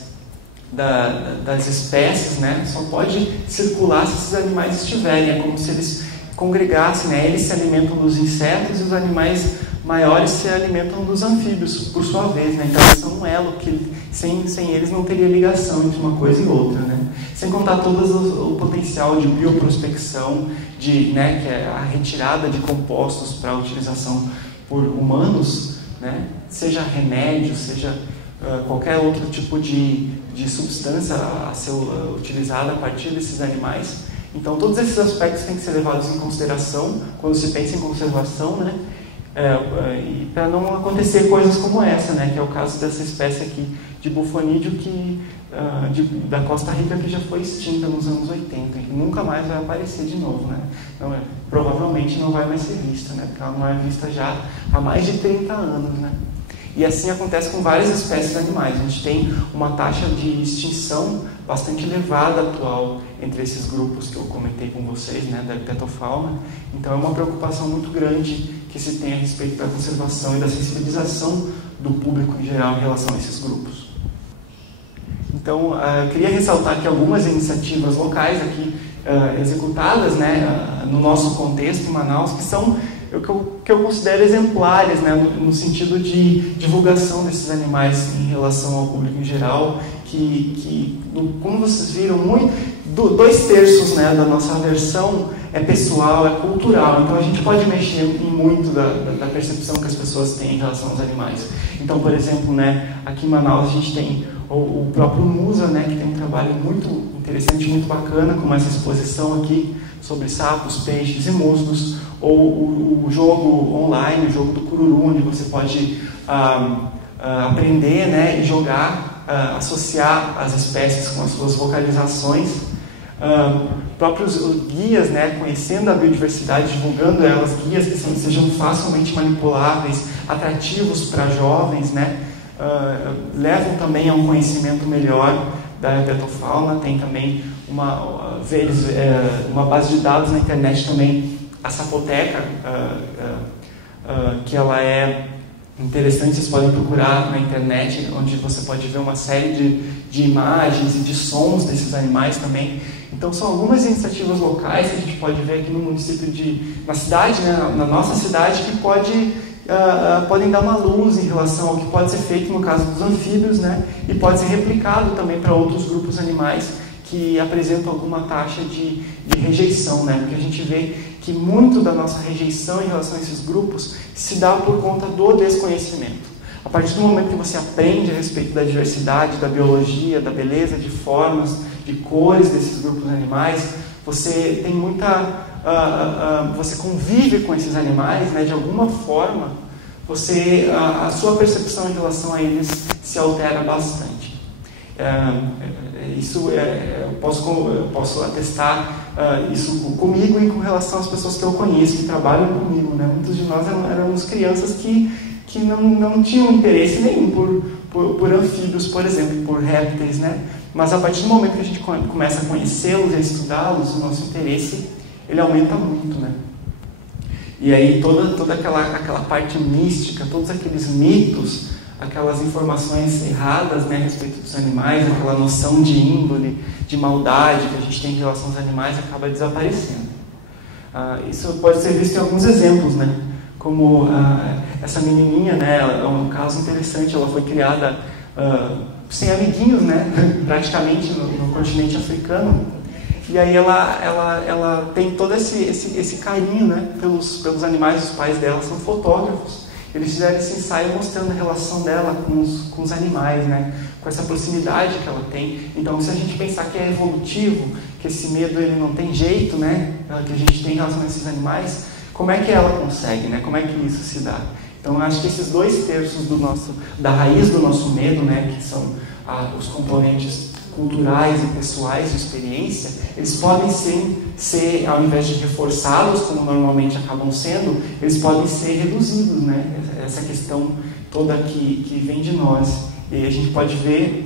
espécies, né, só pode circular se esses animais estiverem. É como se eles congregassem, né? Eles se alimentam dos insetos e os animais maiores se alimentam dos anfíbios, por sua vez, né? Então eles são um elo que sem eles não teria ligação entre uma coisa e outra, né? Sem contar todo o potencial de bioprospecção, né, que é a retirada de compostos para utilização por humanos, né? Seja remédio, seja qualquer outro tipo de substância a ser utilizada a partir desses animais. Então, todos esses aspectos têm que ser levados em consideração quando se pensa em conservação, né? E para não acontecer coisas como essa, né? Que é o caso dessa espécie aqui de bufonídeo da Costa Rica, que já foi extinta nos anos 80, que nunca mais vai aparecer de novo, né? Então, provavelmente não vai mais ser vista, né? Porque ela não é vista já há mais de 30 anos, né? E assim acontece com várias espécies de animais. A gente tem uma taxa de extinção bastante elevada atual entre esses grupos que eu comentei com vocês, né, da epitofauna. Então é uma preocupação muito grande que se tem a respeito da conservação e da sensibilização do público em geral em relação a esses grupos. Então, eu queria ressaltar aqui algumas iniciativas locais aqui executadas, né, no nosso contexto em Manaus, que são que eu considero exemplares, né, no sentido de divulgação desses animais em relação ao público em geral, como vocês viram, 2/3, né, da nossa versão é pessoal, é cultural. Então a gente pode mexer em muito da percepção que as pessoas têm em relação aos animais. Então, por exemplo, né, aqui em Manaus a gente tem o próprio Musa, né, que tem um trabalho muito interessante, muito bacana, como essa exposição aqui sobre sapos, peixes e musgos, ou o jogo online, o jogo do Cururu, onde você pode aprender, né, e jogar, associar as espécies com as suas vocalizações. Próprios guias, né, conhecendo a biodiversidade, divulgando elas, guias que sejam facilmente manipuláveis, atrativos para jovens, né, levam também a um conhecimento melhor da epitofauna. Tem também uma base de dados na internet também, a Sapoteca, que ela é interessante, vocês podem procurar na internet, onde você pode ver uma série de imagens e de sons desses animais também. Então são algumas iniciativas locais que a gente pode ver aqui no município na cidade, né, na nossa cidade, que podem dar uma luz em relação ao que pode ser feito no caso dos anfíbios, né, e pode ser replicado também para outros grupos animais que apresentam alguma taxa de rejeição, né, porque a gente vê que muito da nossa rejeição em relação a esses grupos se dá por conta do desconhecimento. A partir do momento que você aprende a respeito da diversidade, da biologia, da beleza de formas, de cores desses grupos animais, você tem você convive com esses animais, né, de alguma forma, a sua percepção em relação a eles se altera bastante. Eu posso atestar isso comigo e com relação às pessoas que eu conheço, que trabalham comigo, né? Muitos de nós éramos crianças que não tinham interesse nenhum por anfíbios, por exemplo, por répteis, né? Mas a partir do momento que a gente começa a conhecê-los e a estudá-los, o nosso interesse ele aumenta muito, né? E aí toda aquela parte mística, todos aqueles mitos, aquelas informações erradas, né, a respeito dos animais, aquela noção de índole, de maldade que a gente tem em relação aos animais acaba desaparecendo. Isso pode ser visto em alguns exemplos, né? Como essa menininha, né, é um caso interessante, ela foi criada sem amiguinhos, né, praticamente no continente africano. E aí ela tem todo esse carinho, né, pelos animais. Os pais dela são fotógrafos. Eles fizeram esse ensaio mostrando a relação dela com os animais, né, com essa proximidade que ela tem. Então, se a gente pensar que é evolutivo, que esse medo ele não tem jeito, né, que a gente tem em relação a esses animais, como é que ela consegue, né, como é que isso se dá? Então, eu acho que esses 2/3 da raiz do nosso medo, né, que são os componentes culturais e pessoais de experiência, eles podem ser, ao invés de reforçados, como normalmente acabam sendo, eles podem ser reduzidos, né? Essa questão toda que vem de nós. E a gente pode ver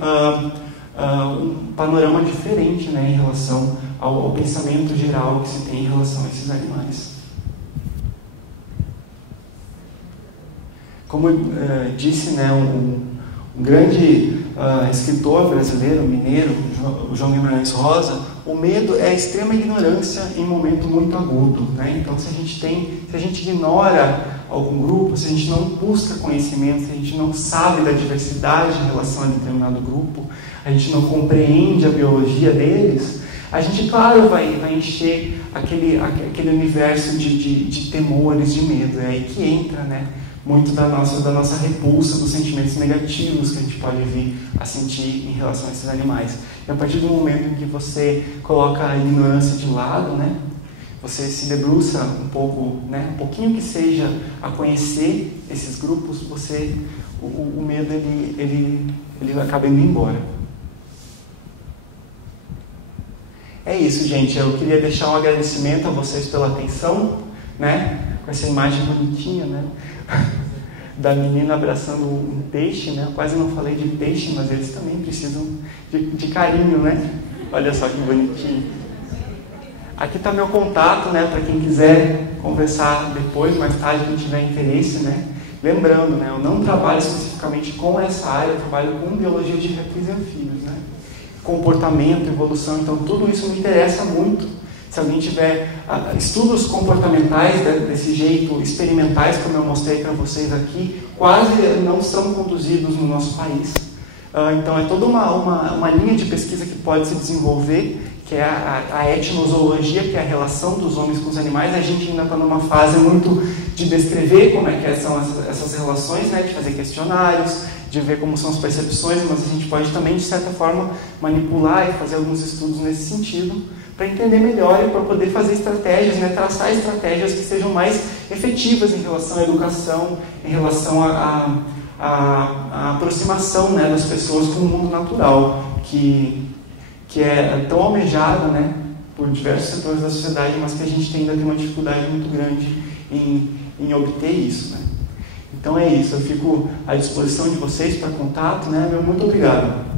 um panorama diferente, né, em relação ao pensamento geral que se tem em relação a esses animais. Como disse, né, um grande escritor brasileiro, mineiro, o João Guimarães Rosa, o medo é a extrema ignorância em momento muito agudo, né? Então, se a gente ignora algum grupo, se a gente não busca conhecimento, se a gente não sabe da diversidade em relação a determinado grupo, a gente não compreende a biologia deles, a gente, claro, vai encher aquele universo de temores, de medo. É aí que entra, né, muito da nossa repulsa, dos sentimentos negativos que a gente pode vir a sentir em relação a esses animais. E a partir do momento em que você coloca a ignorância de lado, né, você se debruça um pouco, né, um pouquinho que seja, a conhecer esses grupos, o medo ele acaba indo embora. É isso, gente. Eu queria deixar um agradecimento a vocês pela atenção, né, com essa imagem bonitinha, né, da menina abraçando um peixe, né? Eu quase não falei de peixe, mas eles também precisam de carinho, né? Olha só que bonitinho. Aqui está meu contato, né, para quem quiser conversar depois, mais tarde, quem tiver interesse, né? Lembrando, né, eu não trabalho especificamente com essa área, eu trabalho com biologia de répteis e anfíbios, né? Comportamento, evolução, então tudo isso me interessa muito. Se alguém tiver estudos comportamentais desse jeito, experimentais, como eu mostrei para vocês aqui, quase não são conduzidos no nosso país. Então é toda uma linha de pesquisa que pode se desenvolver, que é a etnozoologia, que é a relação dos homens com os animais. A gente ainda está numa fase muito de descrever como é que são essas relações, né, de fazer questionários, de ver como são as percepções, mas a gente pode também, de certa forma, manipular e fazer alguns estudos nesse sentido, para entender melhor e para poder fazer estratégias, né, traçar estratégias que sejam mais efetivas em relação à educação, em relação à aproximação, né, das pessoas com o mundo natural, que é tão almejado, né, por diversos setores da sociedade, mas que a gente ainda tem uma dificuldade muito grande em obter isso, né. Então é isso, eu fico à disposição de vocês para contato, né, meu muito obrigado.